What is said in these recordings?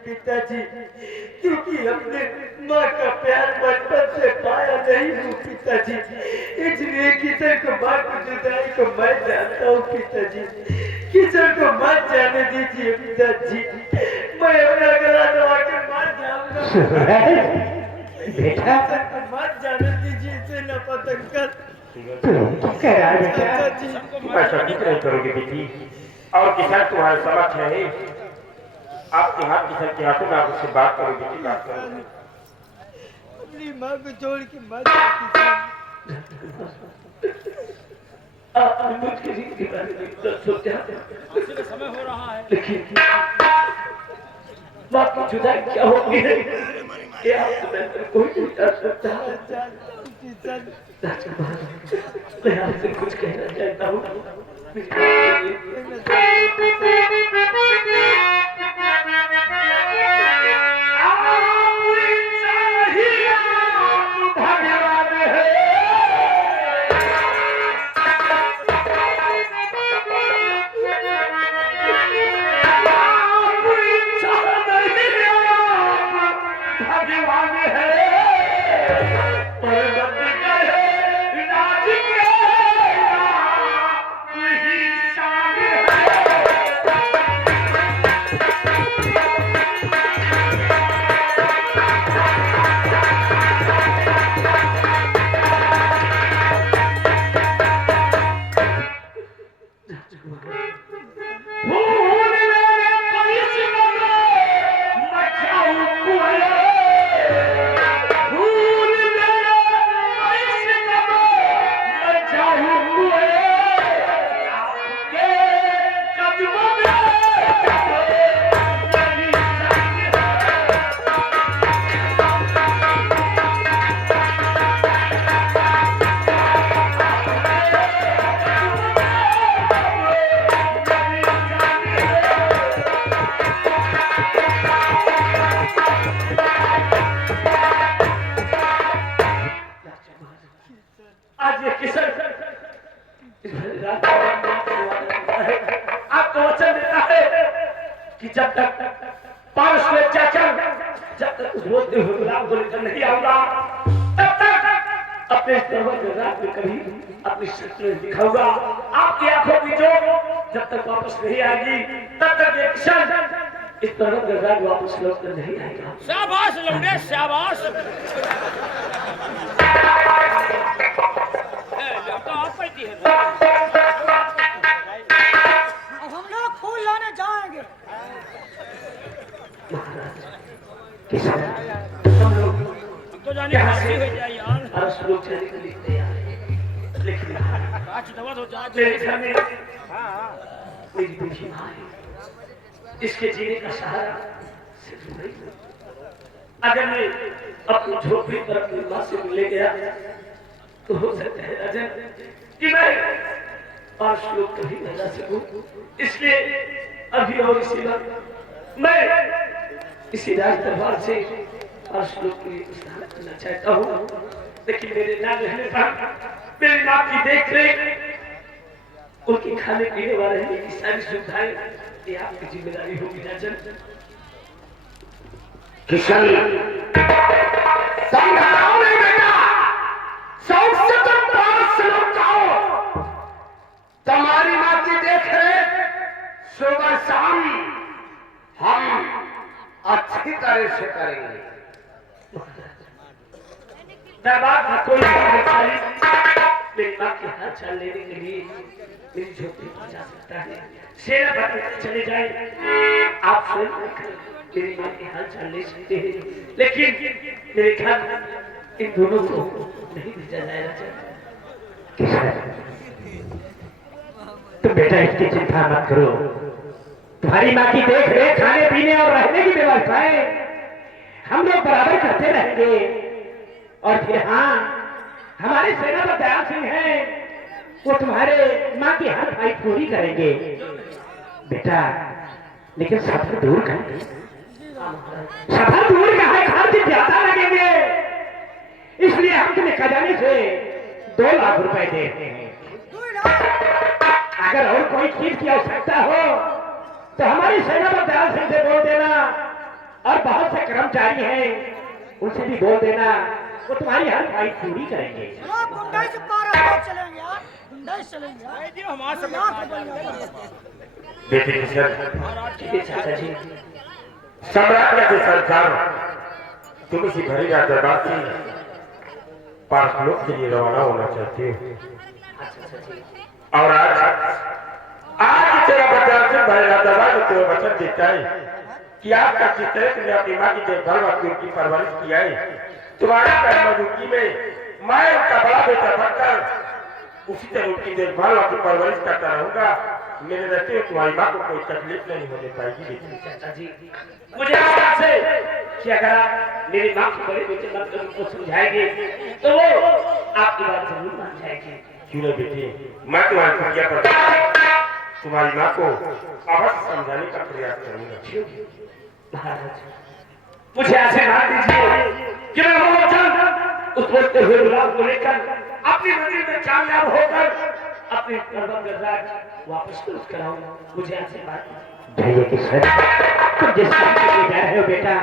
पिताजी, क्योंकि अपने माँ का प्यार बचपन से पाया नहीं हूँ पिताजी, इसलिए किशन को माँ की जुदाई को मैं जानता हूँ पिताजी। किशन को मत जाने दीजिए पिताजी, मैं अपना गला दबा के मर जाऊंगा। बेटा मत जाने दीजिए इसे न पतंग कह रहा है बेटा, ऐसा ठीक नहीं करोगे बेटी। और किसान तुम्हारे समक्ष है, आपके हाथ किसान के हाथों में आप उससे बात करो बेटी, बात करो। अपनी माँ को छोड़ के मत आपने मुझके जिंदगी के बारे में तो सोचा, समय हो रहा है, लेकिन माँ की जुदाई क्या होगी ये आपको मैं कोई नहीं कर सकता। मैं आपसे कुछ कहना चाहता हूँ। आपको वचन देता है कि जब तक पारस में जाकर जब तक उस रोते हुए गुलाब को लेकर नहीं आऊंगा, तब तक अपने रात में कभी अपनी शक्ति दिखाऊंगा। आपकी आंखों की जो जब तक वापस नहीं आएगी, तब तक ये किशन इस तरह गजराज वापस लौट कर नहीं आएगा। शाबाश लौंडे शाबाश। अब हम लोग फूल लाने जाएंगे। तो जाने हंसी हो जाए यार, लेकिन आज दवा तो जा मेरे घर में मेरी बेटी माँ है, इसके जीने का सहारा सिर्फ नहीं। अगर मैं अपनी झोपड़ी पर अपनी माँ से मिले गया तो हो सकता है राजन कि मैं 5 श्लोक कभी न जा सकूं। इसलिए अभी और इसी वक्त मैं इसी राज दरबार से 5 श्लोक के लिए प्रस्थान करना चाहता हूँ, लेकिन मेरे न रहने पर मेरी माँ की देख रेख, उनके खाने पीने वाले की सारी सुविधाएं ये आपकी जिम्मेदारी होगी राजन। किशन समझाओ नहीं बेटा, शौक से तुम 5 श्लोक गाओ। तुम्हारी माँ की देख रेख सुबह इंतजाम हम अच्छी तरह से करेंगे। दरबार का कोई भिखारी मेरी माँ के हाथ चाल लेने के लिए मेरी झोपड़ी पर जा सकता है। सेनापति चले जाए, आप स्वयं मेरी माँ के हाथ चाल ले सकते हैं, लेकिन मेरे घर इन दोनों को नहीं भेजा जाएगा। तुम बेटा इसकी चिंता मत करो, तुम्हारी माँ की देख रेख, खाने पीने और रहने की व्यवस्थाएं हम लोग बराबर करते रहेंगे। और फिर हाँ, हमारे सेनापति दयाल सिंह हैं, वो तुम्हारे माँ की हर ख्वाहिश पूरी करेंगे बेटा। लेकिन सफर दूर का है, खर्च ज्यादा लगेंगे, इसलिए हम तुम्हें खजाने से 2 लाख रुपए देते हैं। अगर और कोई चीज की आवश्यकता हो तो हमारी सेनापति दयाल सिंह से बोल देना, और बहुत से कर्मचारी हैं उनसे भी बोल देना, वो तुम्हारी हर ख्वाहिश पूरी करेंगे। गुंडाई से पार हम चलेंगे यार, गुंडाई से चलेंगे यार। बेटे किशन, चाचा जी, सम्राट का जो संसार तुम इसी भरी रात दरबार से पारलोक के लिए रवाना होना चाहते हो। और आज तेरा बच्चा से भरी रात दरबार को तुम्हें वचन देता है कि आपका जिस तरह तुमने अपनी माँ की देखभाल और उनकी परवरिश किया है, तुम्हारी कर्मयोगी में मैं उनका बड़ा बेटा बनकर उसी तरह उनकी देखभाल और परवरिश करता रहूंगा। मेरे रहते हुए तुम्हारी माँ को कोई तकलीफ नहीं होने पाएगी। चाचा जी, मुझे विश्वास है कि अगर आप मेरी माँ को बड़े बेटे बनकर उनको समझाएंगे तो वो आपकी बात जरूर मान जाएगी। क्यों नहीं बेटी, मैं तुम्हारी संज्ञा पर तुम्हारी माँ को अवश्य समझाने का प्रयास करूंगा। महाराज, मुझे आशीर्वाद दीजिए कि मैं वो वचन उस बोलते हुए गुलाब को लेकर अपनी मंजिल में कामयाब होकर अपने राज वापस लौट कर आऊंगा। मुझे आशीर्वाद धैर्य के साथ तुम जिस काम के लिए जा रहे हो बेटा,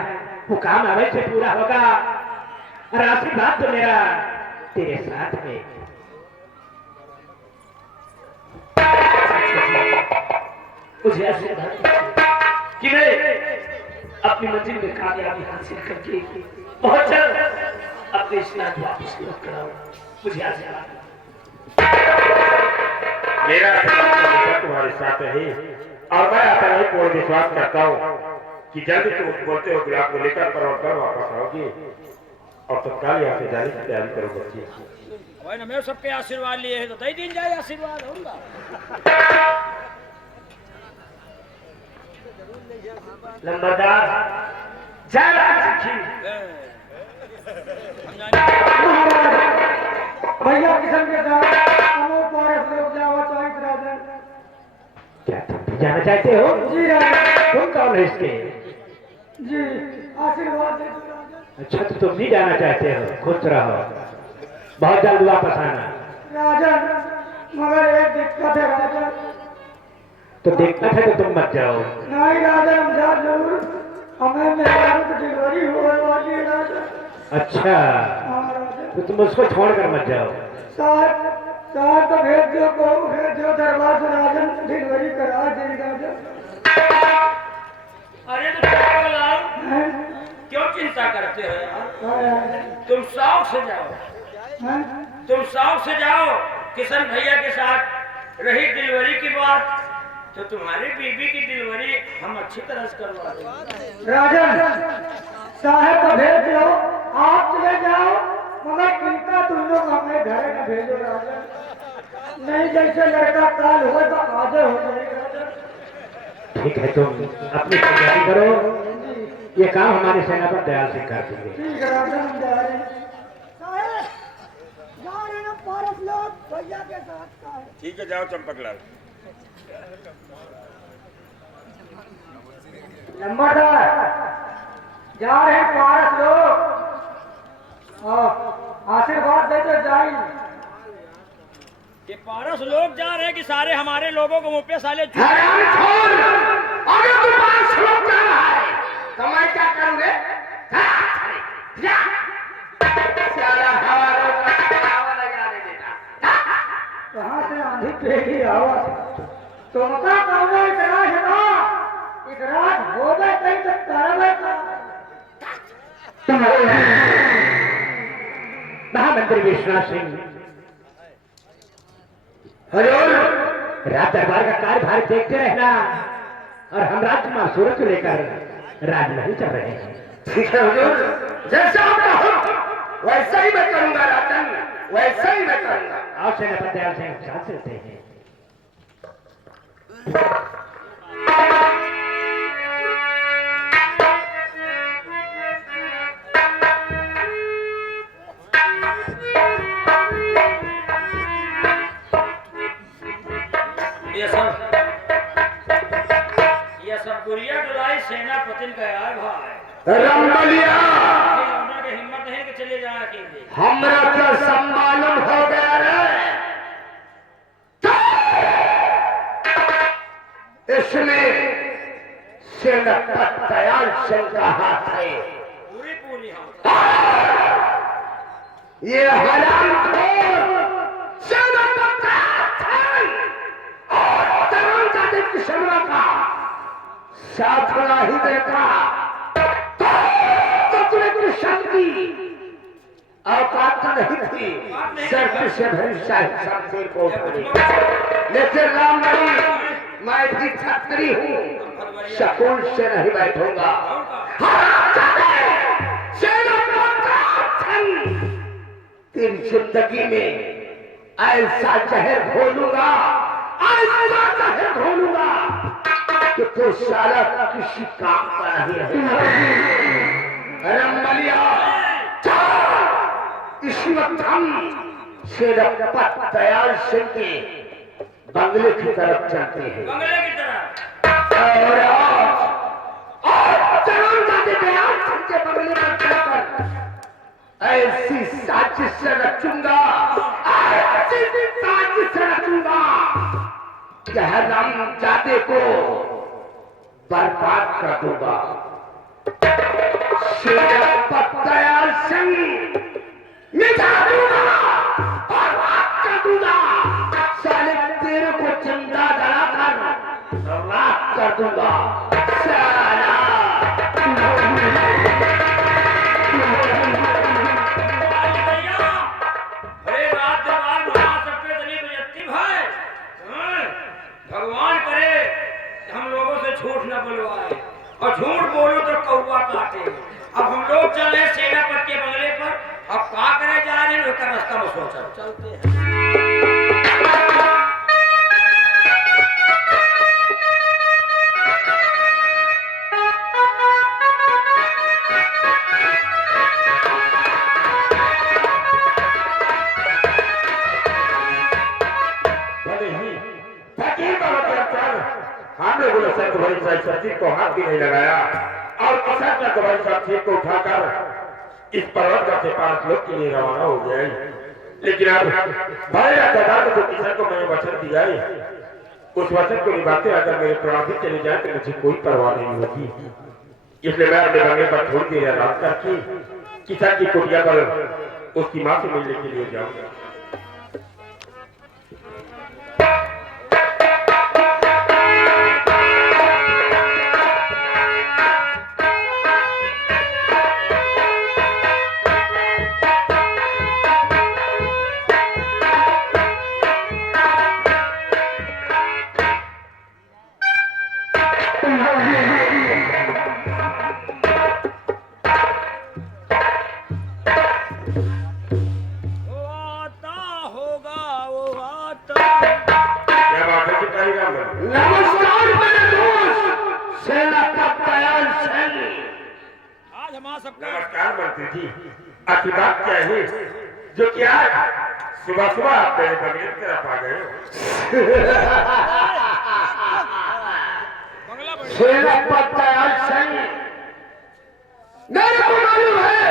वो काम अवश्य पूरा होगा, और आशीर्वाद तो मेरा तेरे साथ में। मुझे आशीर्वाद दीजिए कि मैं अपनी मंजिल में कामयाबी हासिल करके बहुत जल्द अपने स्नान वापस लौट कर आऊंगा। मुझे आशीर्वाद मेरा तुम्हारे साथ है, और मैं आता नहीं पूर्ण विश्वास करता हूँ कि जल्द तुम बोलते हो गुलाब को लेकर पर वापस आओगे, और तत्काल यहाँ से जाने की तैयारी करो बच्चे। भाई ना मैं सबके आशीर्वाद लिए है तो दे दिन जाए आशीर्वाद होगा। लंबरदार जय राज की। भैया किशन के साथ अमोक पारस लोग जावा चाहिए राजन। क्या तुम भी जाना चाहते हो? जी राजन। तुम कौन है इसके? जी आशीर्वाद दे दो राजन। अच्छा, तो तुम भी जाना चाहते हो? खुश रहो, बहुत जल्द वापस आना। राजन मगर एक दिक्कत है राजन। तो दिक्कत है तो तुम मत जाओ। नहीं राजन, हम जा जरूर, हमें मेहमान की डिलीवरी होने वाली है राजन। अच्छा, हाँ राजन। तो तुम उसको छोड़कर मत जाओ। साहब तो भेज दो, को भेज दो दरबार से राजन, डिलीवरी करा दे राजन। अरे तो क्यों चिंता करते हो यार? तुम शौक से जाओ, तुम शौक से जाओ। किशन भैया के साथ रही डिलीवरी की बात, तो तुम्हारी बीबी की डिलीवरी हम अच्छी तरह से करवा देंगे। राजन साहब को भेज दो, आप चले जाओ, मगर चिंता तुम लोग हमें घर न भेजो राजन। नहीं जैसे लड़का काल हो तो आधे हो जाएगा राजन। ठीक है, तुम अपनी तैयारी करो, ये काम हमारे सेनापति दयाल सिंह कर देंगे। ठीक है राजन, हम जा रहे हैं। साहेब, जा रहे हैं ना पारस लोग भैया के साथ साहेब। ठीक है, जाओ चंपकलाल। नंबरदार जा रहे हैं पारस लोग, आशीर्वाद देते जाइए। ये पारस लोग जा रहे हैं कि सारे हमारे लोगों को मुंह पे साले अगर तू 5 लोग जा रहा है तो मैं क्या करूंगे? कहाँ से आंधी तेरी आवाज, तुमका कहना इतना है ना कृष्णा सिंह। हजूर, रात दरबार का कार्यभार देखते रहना और हम राजकुमार सूरज को लेकर राजमहल चल रहे हैं। ठीक है हुजूर, जैसा आप कहो वैसा ही मैं करूंगा राजन, वैसा ही मैं करूंगा। आप सेनापति दयाल सिंह साथ चलते हैं। ये सब गुड़िया डुलाई सेनापति का यार भाई रंगलिया के हिम्मत है कि चले जाए अकेले। हमरा क्या सम्मालन हो गया रे, इसमें सेनापति दयाल सिंह का हाथ है। पूरी पूरी हाथ ये हरामखोर सेनापति दयाल और तरुण जाति की सेना का साथ नहीं देता तो तुम्हें कोई शक्ति औकात नहीं थी शर्त से भरी शाही शमशेर को उठाने। लेकिन राम नहीं, मैं भी छत्री हूँ, शकूल से नहीं बैठूंगा। तेरी जिंदगी में ऐसा जहर घोलूंगा, ऐसा जहर घोलूंगा कि तो साला किसी काम का नहीं रहेगा। रंगलिया इसी वक्त हम सेनापति दयाल सिंह के बंगले की तरफ चलते हैं। बंगले की तरफ और आज तरुण जाति दयाल सिंह के बंगले पर चलकर ऐसी साजिश रचूंगा, ऐसी साजिश रचूंगा कि हराम जाते को बर्बाद कर दूंगा। सेनापति दयाल सिंह मिटा दूंगा और राख कर दूंगा। साले तेरे को जिंदा जलाकर राख कर दूंगा। साला भगवान करे हम लोगों से झूठ न बुलवाए और झूठ बोलो तो कौवा काटे। अब हम लोग चल रहे सेनापति के बंगले पर, अब क्या करे जा रहे हैं उसका रास्ता में सोचा चलते हैं। हमने बोले सर तुम्हारी साथी को हाथ भी नहीं लगाया और किसान ने तुम्हारी साथी को उठाकर इस पर्वत का से 5 लोग के लिए रवाना हो गया। लेकिन अब भाई दादा को किसान को मैंने वचन दिया है, उस वचन को निभाते अगर मेरे प्राण भी चले जाए तो मुझे कोई परवाह नहीं होगी। इसलिए मैं अपने बंगले पर थोड़ी देर रात करके किसान की कुटिया पर उसकी मां से मिलने के लिए जाऊंगा। नमस्कार मेरे दोस्त सेनापति दयाल सिंह। आज हमारा सबका नमस्कार मंत्री जी। आपकी बात क्या है जो कि आज सुबह सुबह आप मेरे बंगले की तरफ आ गए हो? सेनापति दयाल सिंह, मेरे को मालूम है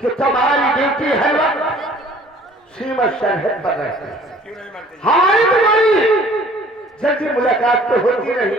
कि तुम्हारी ड्यूटी है वक्त सीमा सरहद पर रहती है। हमारी तुम्हारी जल्दी मुलाकात तो होती नहीं,